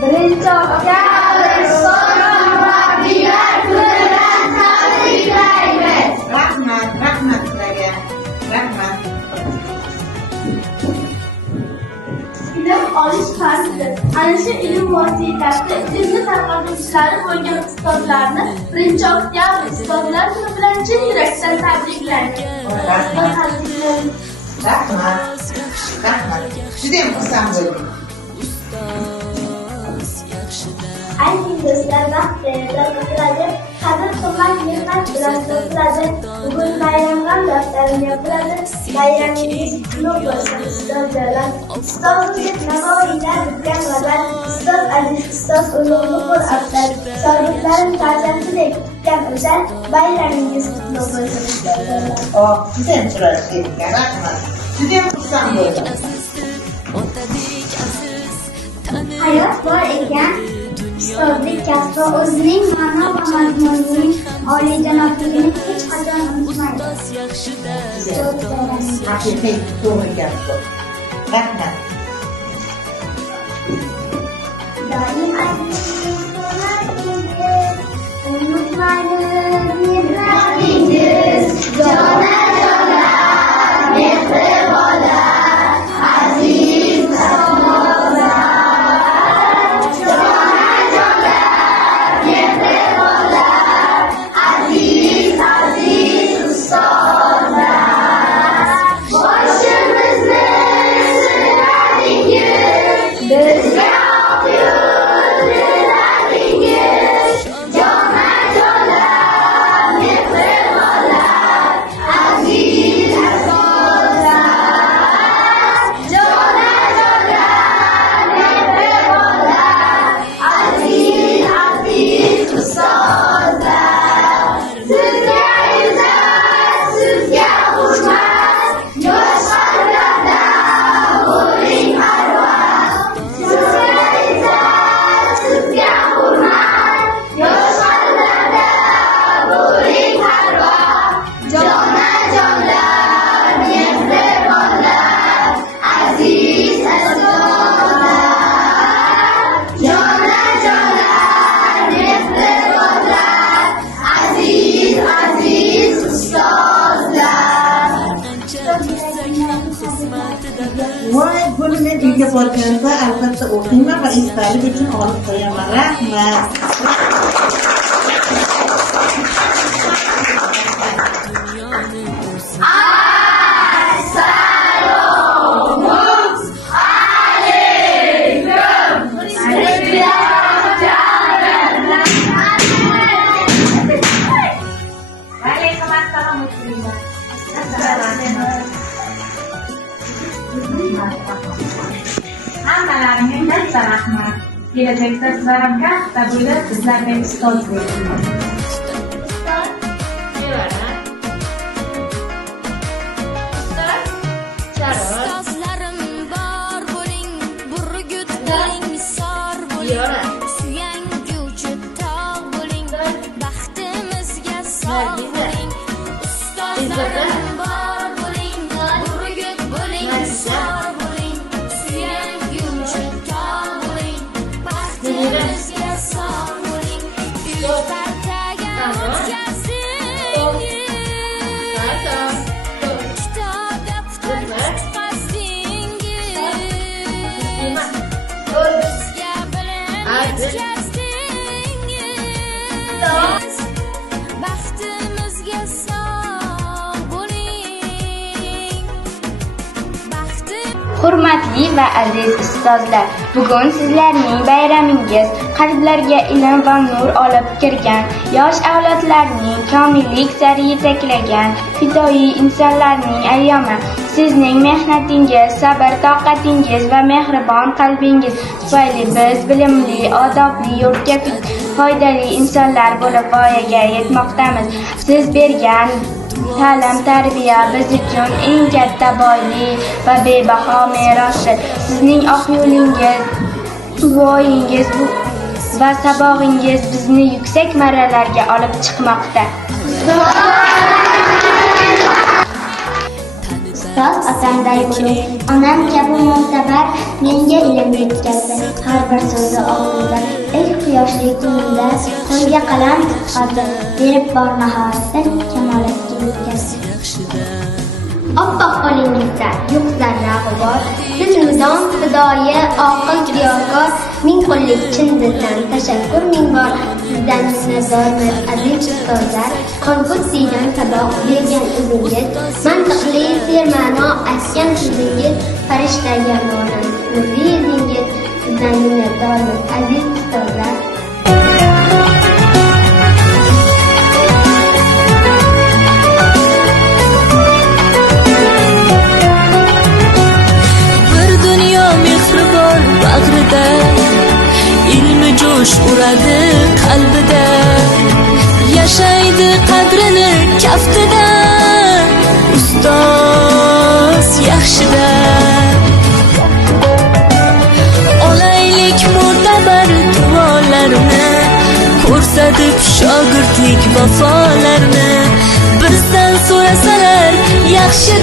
Birinchi oktyabr murabbiylar kunidan tabriklaymiz. Rahmat sizlarga. Rahmat. Ilm olish farzdir. Ana shu ilm vositasida ilmni tarqatuvchilari bo'lgan ustozlarni 1-oktyabr ustozlar kuni bilan chin yurakdan tabriklaymiz. Rahmat. Judayam xursand bo'ldim. Ayting do'stlar, vaqt tayyorlab o'tiladi. Qadr qimmat mehnat bilan topiladi. Bugun bayram g'am daftarini yopiladi. Bayramingiz qutlug' bo'lsin ustozlar. Ustozimiz Navoiydan o'tgan g'azal. Ustoz aziz, ustoz ulug'ni qo'l afzal. Shogirdlarim farzandidek kutgan o'zal. Bayramingiz qutlug' bo'lsin ustozlar. Judayam chiroyli ekan. Rahmat. Judayam xursand bo'ldim. Hayot bor ekan, ustozlik kasbi o'zining ma'no va mazmunining oliyjanobligini hech qachon unutmaydi. Haqiqiy to'g'ri gap bu. Rahmat. Doim unutmaydi mehnatingiz, jona-jonlar, mehribonlar, aziz ustozlar. Voy, buni men uyga borganda albatta o'qiyman va esdalik uchun olib qo'yaman. Rahmat. Hammalaringga katta rahmat. Kelajakda sizlar ham katta bo'lib, bizlarga ustoz bo'linglar. Ustozlarim bor bo'ling, burgut bo'ling, misor bo'ling, suyanguvchi tog' bo'ling, baxtimizga sog' bo'ling. Ustozlarim bor bo'ling, burgut bo'ling, misor bo'ling, suyanguvchi tog' bo'ling, baxtimizga sog' bo'ling. Partagan o'tkazing. Baxtimizga sog' bo'ling. Hurmatli va aziz ustozlar, bugun sizlarning bayramingiz qalblarga ilm va nur olib kirgan, yosh avlodlarning komillik sari yetaklagan fidoyi insonlarning ayyomi. Sizning mehnatingiz, sabr toqatingiz va mehribon qalbingiz tufayli biz bilimli, odobli, yurtga foydali insonlar bo'lib voyaga yetmoqdamiz. Siz bergan ta'lim, tarbiya biz uchun eng katta boylik va bebaho merosdir. Sizning oq yo'lingiz, duoyingiz va sabog'ingiz bizni yuksak marralarga olib chiqmoqda. ustoz otamday ulug', onam kabi mo'tabar menga ilm yetkazdi. Har bir so'zi og'zida ilk quyoshli kunimda qo'lga qalam tutqazdi, berib bor mahoratin kamolatga yetkazdi. Oppoq qo'lingizda yo'q zarra g'ubor, siz nizom fidoyi oqil riyokor, ming qo'llik chin dildan tashakkur ming bor. Sizdan minnatdorman aziz ustozlar, Konfutsiydan saboq bergan izingiz, mantiqli serma'no aytgan so'zingiz, farishtaga monand nurli izingiz. Sizdan minnatdorman aziz ustozlar. bag'rida ilmi jo'sh uradi qalbida, yashaydi qadrini kaftida ustoz yaxshida. Olaylik mo'tabar duolarni, ko'rsatib shogirdlik vafolarni, bizdan so'rasalar yaxshi